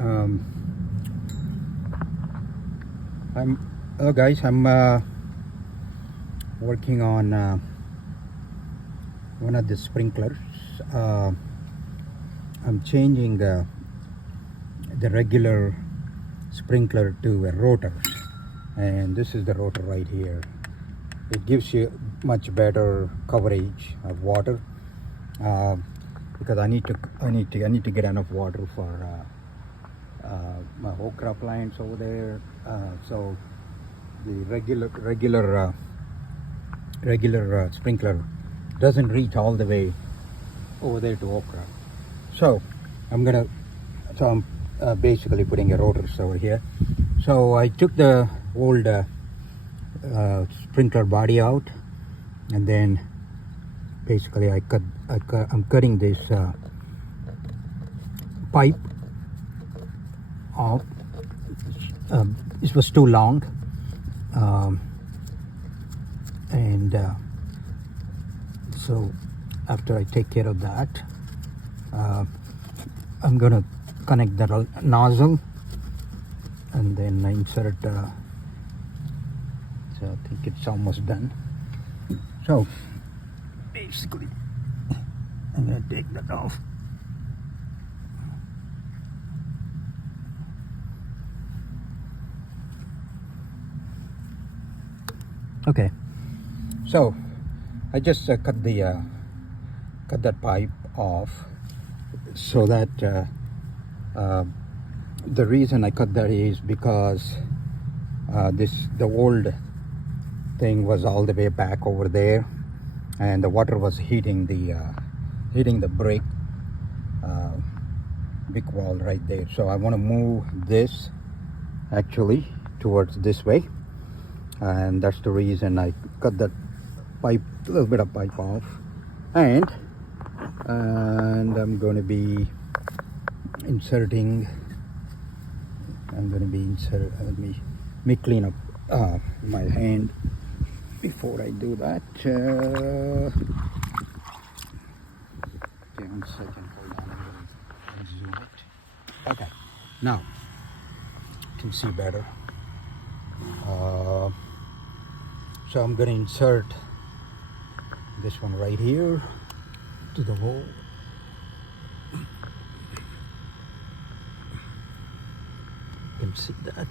Um, hello guys. I'm working on one of the sprinklers. I'm changing the regular sprinkler to a rotor, and this is the rotor right here. It gives you much better coverage of water because I need to get enough water for my okra plants over there. So the regular sprinkler doesn't reach all the way over there to okra. So I'm basically putting a rotors over here. So I took the old sprinkler body out, and then basically I'm cutting this pipe off. This was too long, and so after I take care of that, I'm gonna connect the nozzle and then insert. So I think it's almost done. So basically, I'm gonna take that off. Okay, so I just cut that pipe off, so that the reason I cut that is because the old thing was all the way back over there, and the water was hitting the brick wall right there. So I want to move this actually towards this way, and that's the reason I cut that pipe, a little bit of pipe off, and I'm going to be inserting. Let me clean up my hand before I do that. Okay, 1 second, hold on, I'm going to zoom it. Okay, now you can see better. So I'm going to insert this one right here to the hole. You can see that.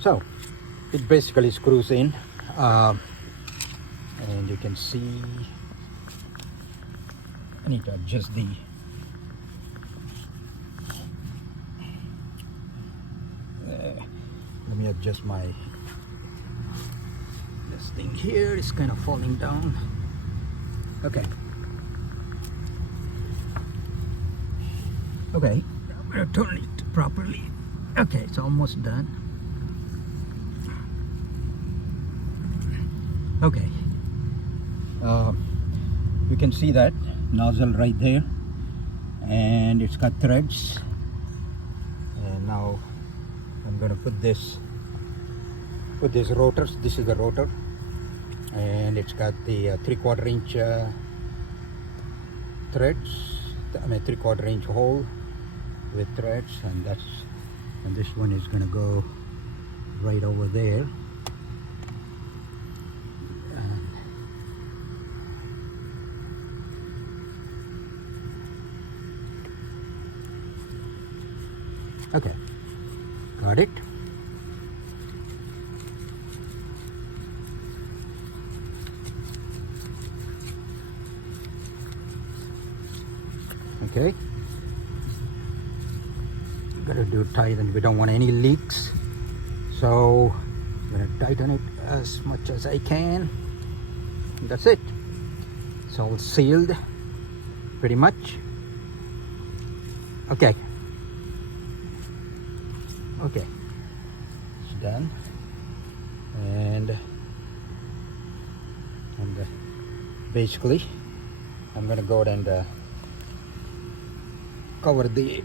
So it basically screws in, and you can see I need to adjust let me adjust this thing here. It's kind of falling down. Okay, I'm gonna turn it properly. Okay, it's almost done. Okay, you can see that nozzle right there, and it's got threads. And now I'm gonna put these rotors. This is the rotor, and it's got the 3/4 inch threads. I mean 3/4 inch hole with threads, and this one is gonna go right over there. Okay, got it. Okay, gotta do tight, and we don't want any leaks, so I'm gonna tighten it as much as I can. That's it. It's all sealed pretty much. Okay, it's done. And basically I'm gonna go ahead and cover the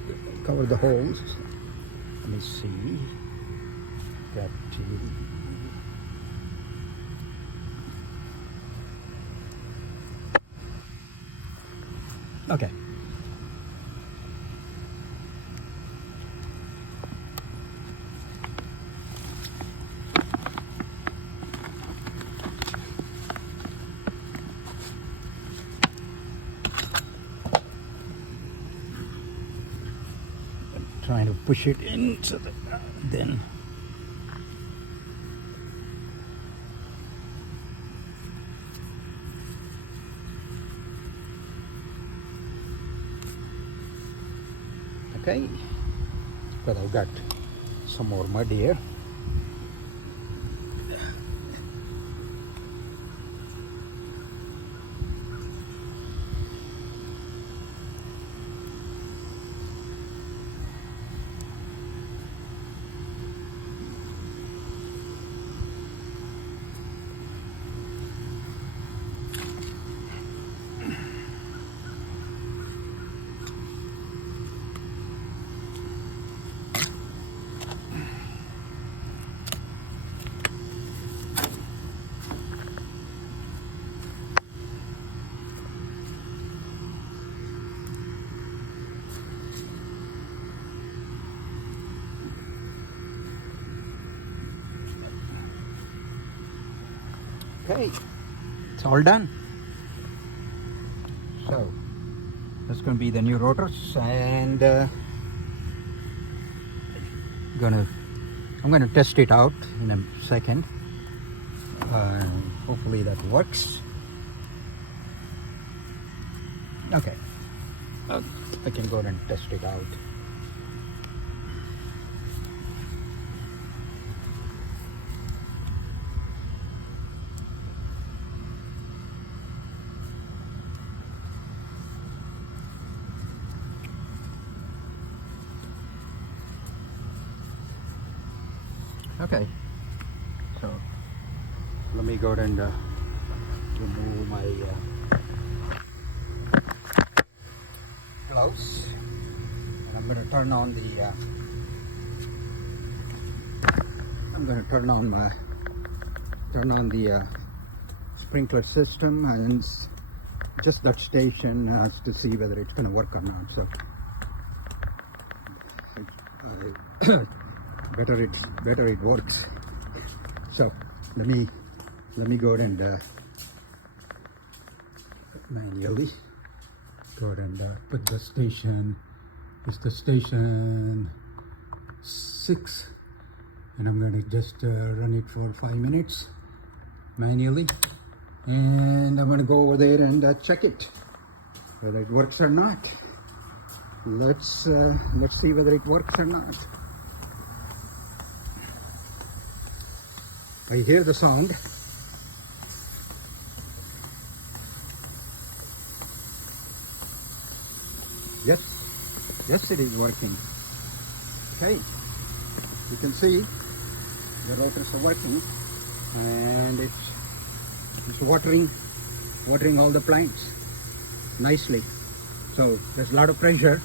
holes. Let me see. Got to. Okay. Trying to push it in so that then okay, but I've got some more mud here. Okay, it's all done. So that's going to be the new rotors, and I'm going to test it out in a second. Hopefully that works. Okay, I can go and test it out. Okay, so let me go and remove my gloves, and I'm going to turn on the sprinkler system, and just that station has to see whether it's going to work or not. So better it works. So let me go and manually go and put the station. It's the station 6, and I'm going to just run it for 5 minutes manually, and I'm going to go over there and check it whether it works or not. Let's see whether it works or not. I hear the sound. Yes, it is working. Okay, you can see the rotors are working, and it's watering all the plants nicely. So there's a lot of pressure.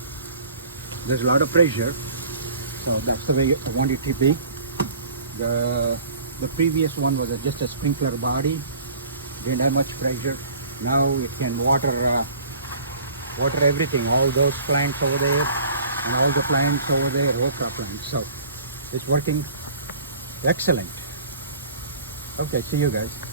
So that's the way I want it to be. The previous one was just a sprinkler body, didn't have much pressure. Now it can water everything, all those plants over there and all the plants over there, okra plants. So it's working excellent. Okay, see you guys.